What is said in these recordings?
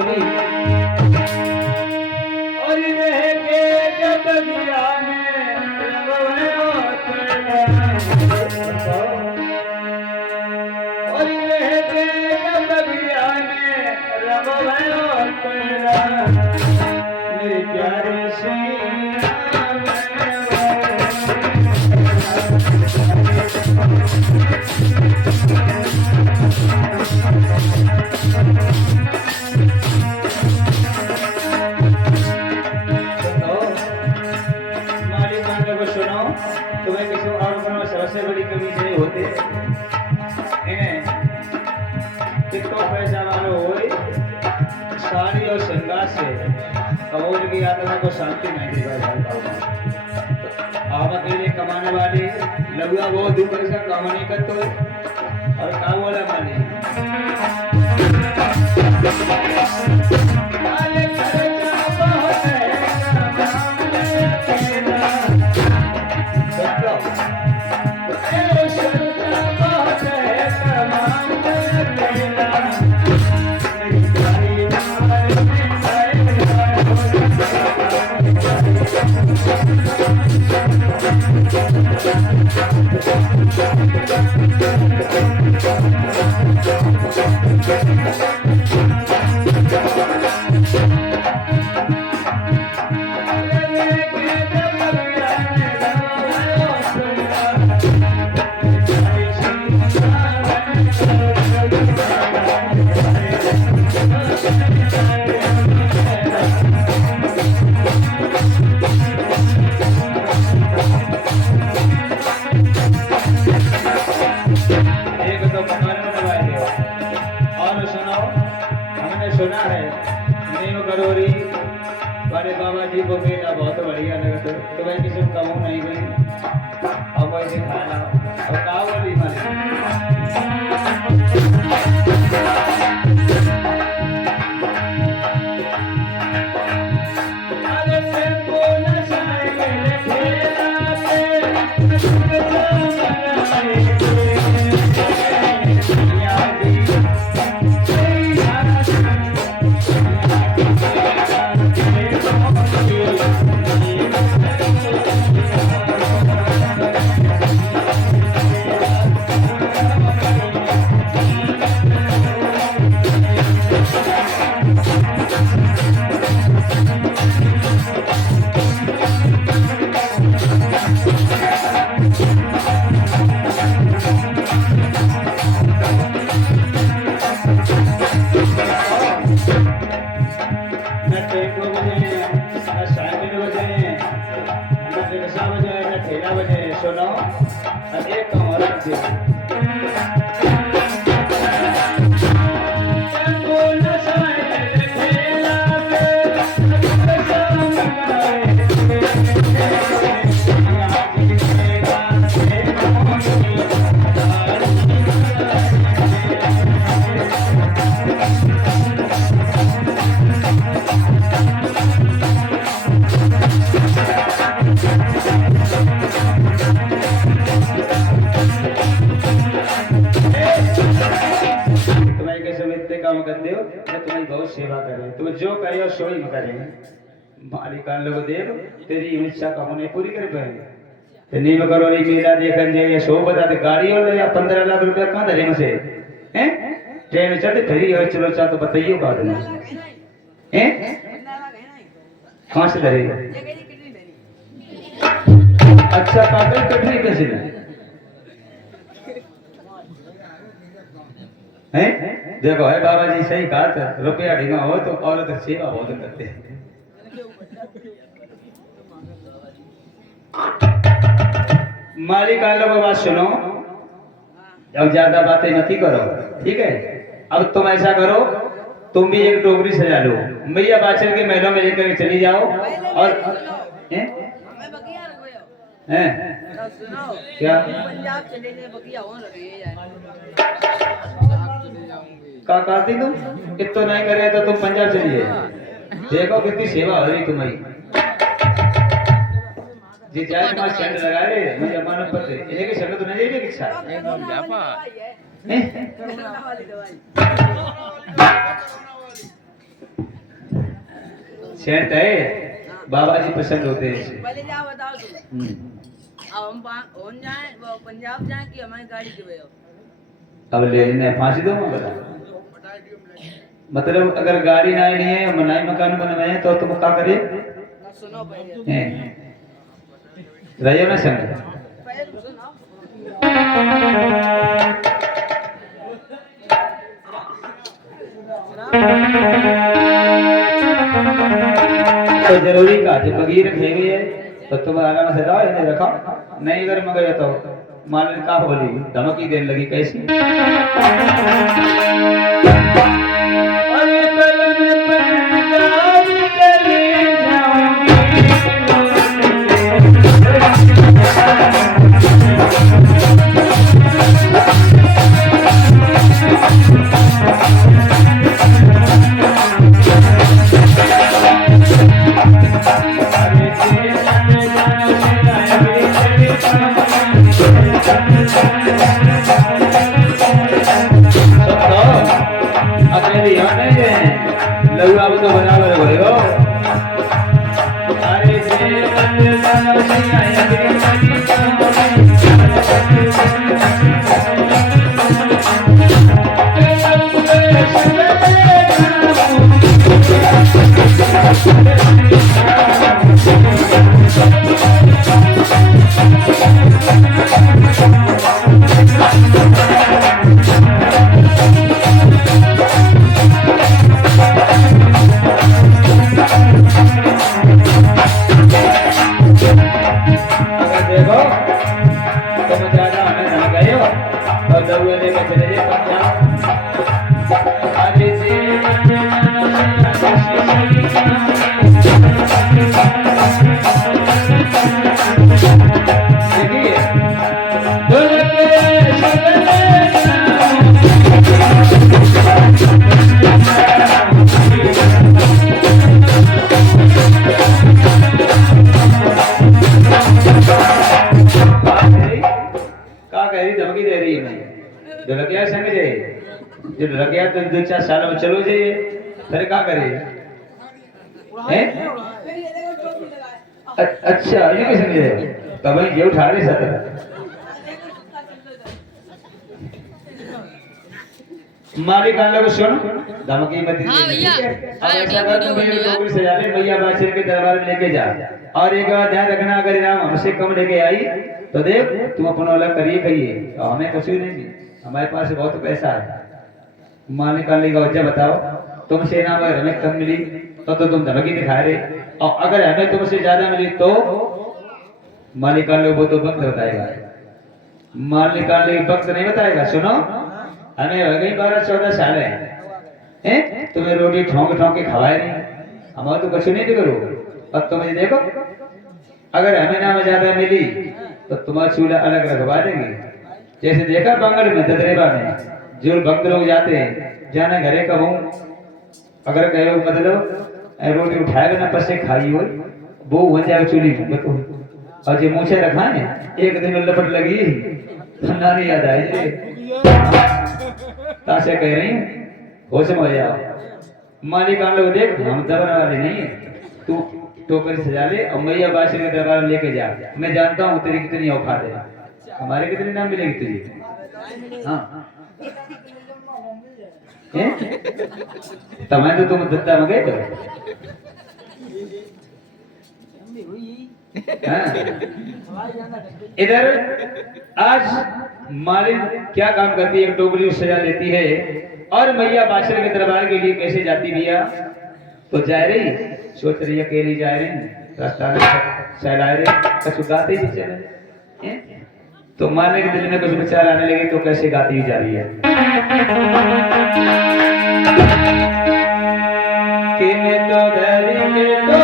बोली और रह के जब दिया में और रह के जब दिया में रब मेरे प्यारे से सबसे बड़ी कमी ये होती है कितो पैसा वालो होए साड़ी और श्रृंगार से कबूल की आत्मा को शांति नहीं दी भाई आप अकेले कमाने वाले लगुआ बहुत दूर पैसा कमा नहीं करते और का बोला माने सुना है नीम करोरी बड़े बाबा जी को मेला बहुत बढ़िया लगा तो मैं किसी को कमू नहीं गई अब वैसे खाना और का बोली सुनो एक औरत थी काम करते हो मैं तुम्हारी बहुत सेवा करे तुम जो करे सो ही करे मालिकान लोग देव तेरी इच्छा कमने पूरी कर पाए नीम करो नहीं मेला देखन जे सो बता दे गाड़ी और या 15 लाख रुपया कहां धरे मुझे हैं जे में चढ़ खरी हो चलो चा तो बताइयो बात में हैं कहां से धरे अच्छा कागज कटरी कैसे हैं देखो है बाबा जी सही कहा था रुपया ढीमा हो तो औरत सेवा बहुत करते हैं मालिक आलो बाबा सुनो अब ज्यादा बातें नहीं करो ठीक है अब तुम ऐसा करो तुम भी एक टोकरी सजा लो मैया बाचल के महलों में लेकर चली जाओ और हैं क्या पंजाब चले गए बगिया हो रही है का करती तुम इतना नहीं करे तो तुम पंजाब चलिए देखो कितनी सेवा हो रही तुम्हारी जी जाए तुम्हारे शंड लगा ले मुझे अमानत पर दे इन्हें के शंड तो नहीं देगी इच्छा एकदम जापा सेंट है बाबा जी पसंद होते हैं पहले क्या बताओ तुम अब हम जाए वो पंजाब जाए कि हमारी गाड़ी की वजह अब ले इन्हें फांसी दो मतलब अगर गाड़ी ना नहीं है मनाई मकान बनवाए हैं तो तुम क्या करे सुनो पहले रहियो ना संग पहले तुम सुनो तो जरूरी का जो बगीर रखे हुए है तो तुम आराम से रहो इन्हें रखो नहीं अगर मगर तो मालिक का बोली धमकी देने लगी कैसी तो 2-4 साल में चलो जाइए फिर क्या करे अच्छा ये कैसे समझे तब ये उठा रहे सर मालिक आने को सुन धमकी मत हाँ भैया अब ऐसा कर तुम मेरे टोकरी सजा ले मैया बादशाह के दरबार में लेके जा और एक बात ध्यान रखना अगर राम हमसे कम लेके आई तो देख तुम अपना अलग करिए कहिए हमें कुछ नहीं हमारे पास बहुत पैसा है मालिक आने का वजह बताओ तुमसे ना अगर हमें कम मिली तो तुम धमकी दिखा रहे और अगर हमें तुमसे ज्यादा मिली तो मालिक आने वो तो वक्त बताएगा मालिक आने वक्त नहीं बताएगा सुनो हमें हो गई 12-14 साल है तुम्हें रोटी ठोंक ठोंक के खवाए नहीं हमारा तो कुछ नहीं करो अब तुम्हें देखो अगर हमें ना ज्यादा मिली तो तुम्हारा चूल्हा अलग रखवा देंगे जैसे देखा बंगाल में ददरेबा में जो भक्त लोग जाते हैं जाने घरे का हूँ अगर कहे मतलब रोटी उठाएगा ना पसे खाई हो वो हो जाएगा चूल्ही में और जो मूछे रखा है एक दिन में लपट लगी तो नानी याद आई तासे कह रही होश में हो जाओ मालिक हम लोग देख हम दबने वाले नहीं है तू टोकरी सजा ले और मैया बादशाह के दरबार में लेके जा मैं जानता हूँ तेरी कितनी औकात है हमारे कितनी नाम मिलेगी तुझे हाँ तमें तो तुम दत्ता में गए तो इधर आज मालिक क्या काम करती है टोकरी सजा लेती है और मैया बादशाह के दरबार के लिए कैसे जाती भैया तो जा रही सोच रही अकेली जा रही रास्ता में सहला रहे कुछ गाते ही चले तो मालिक के दिल में कुछ विचार आने लगे तो कैसे गाती हुई जा रही है कि मैं तो धरी तो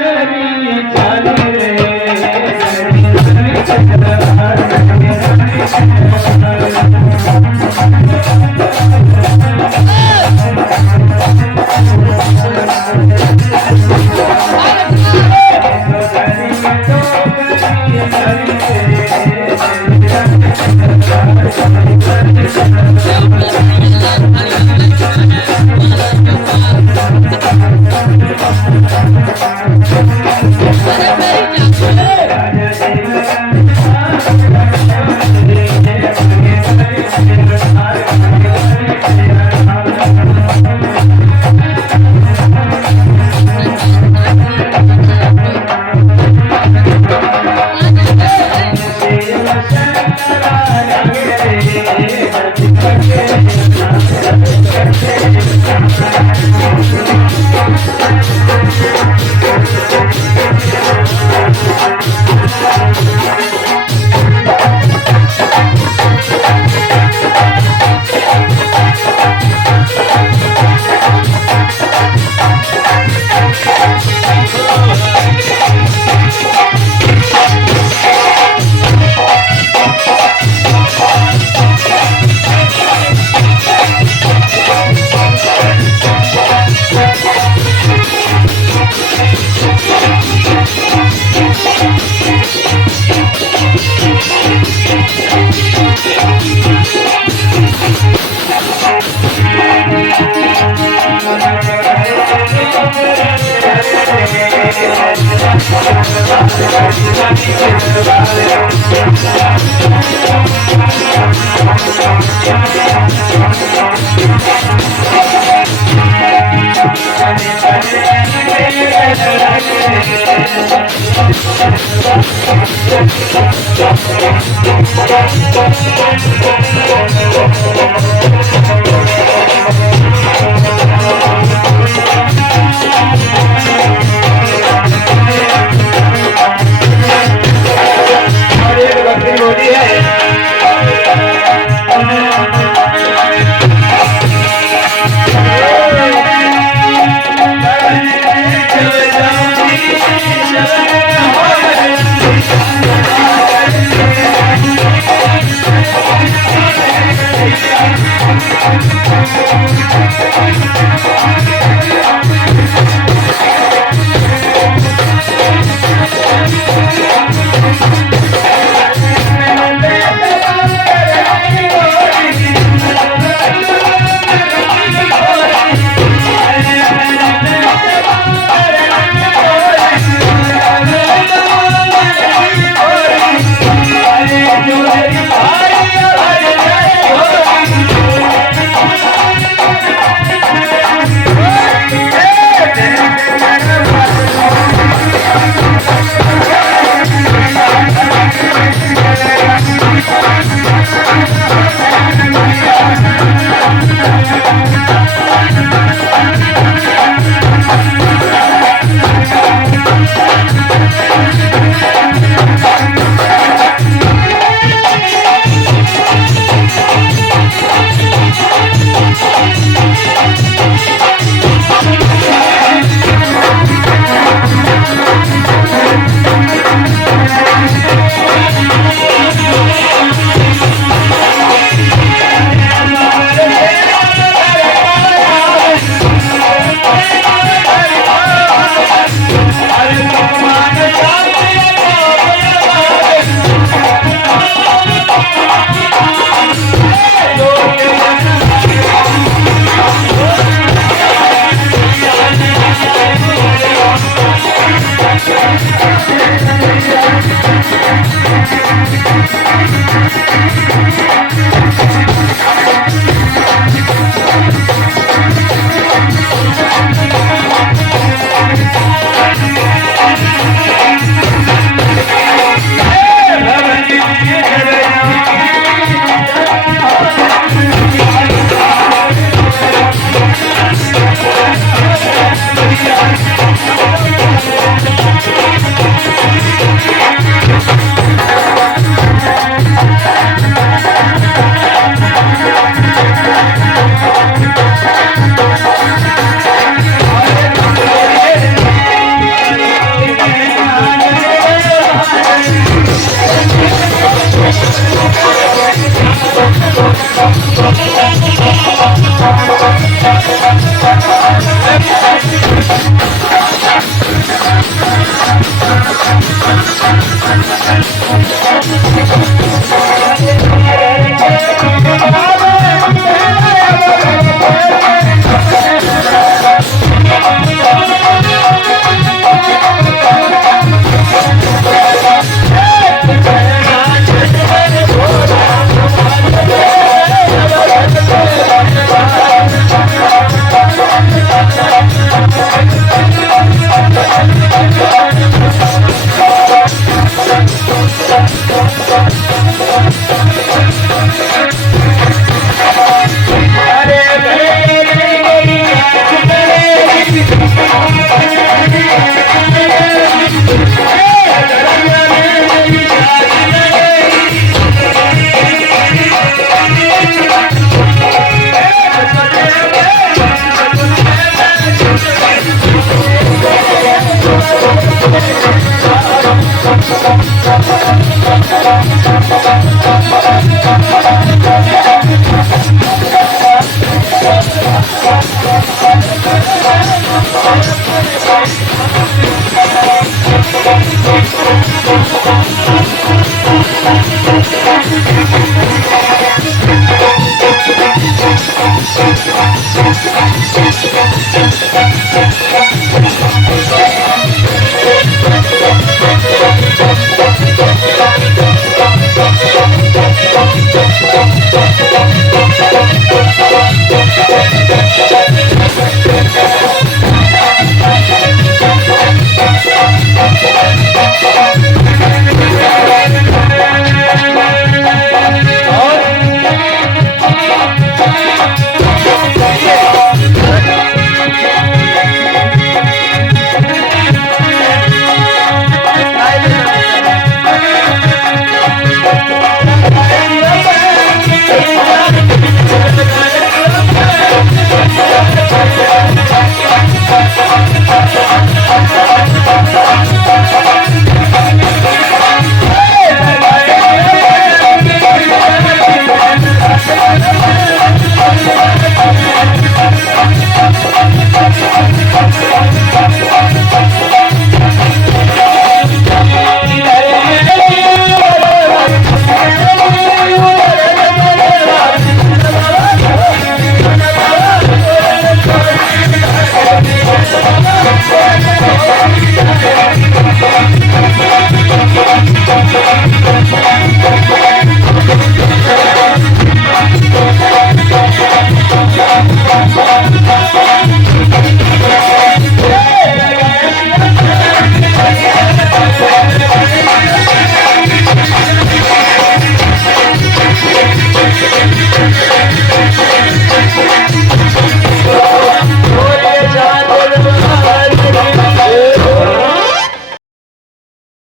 धरी चल रे Thank you.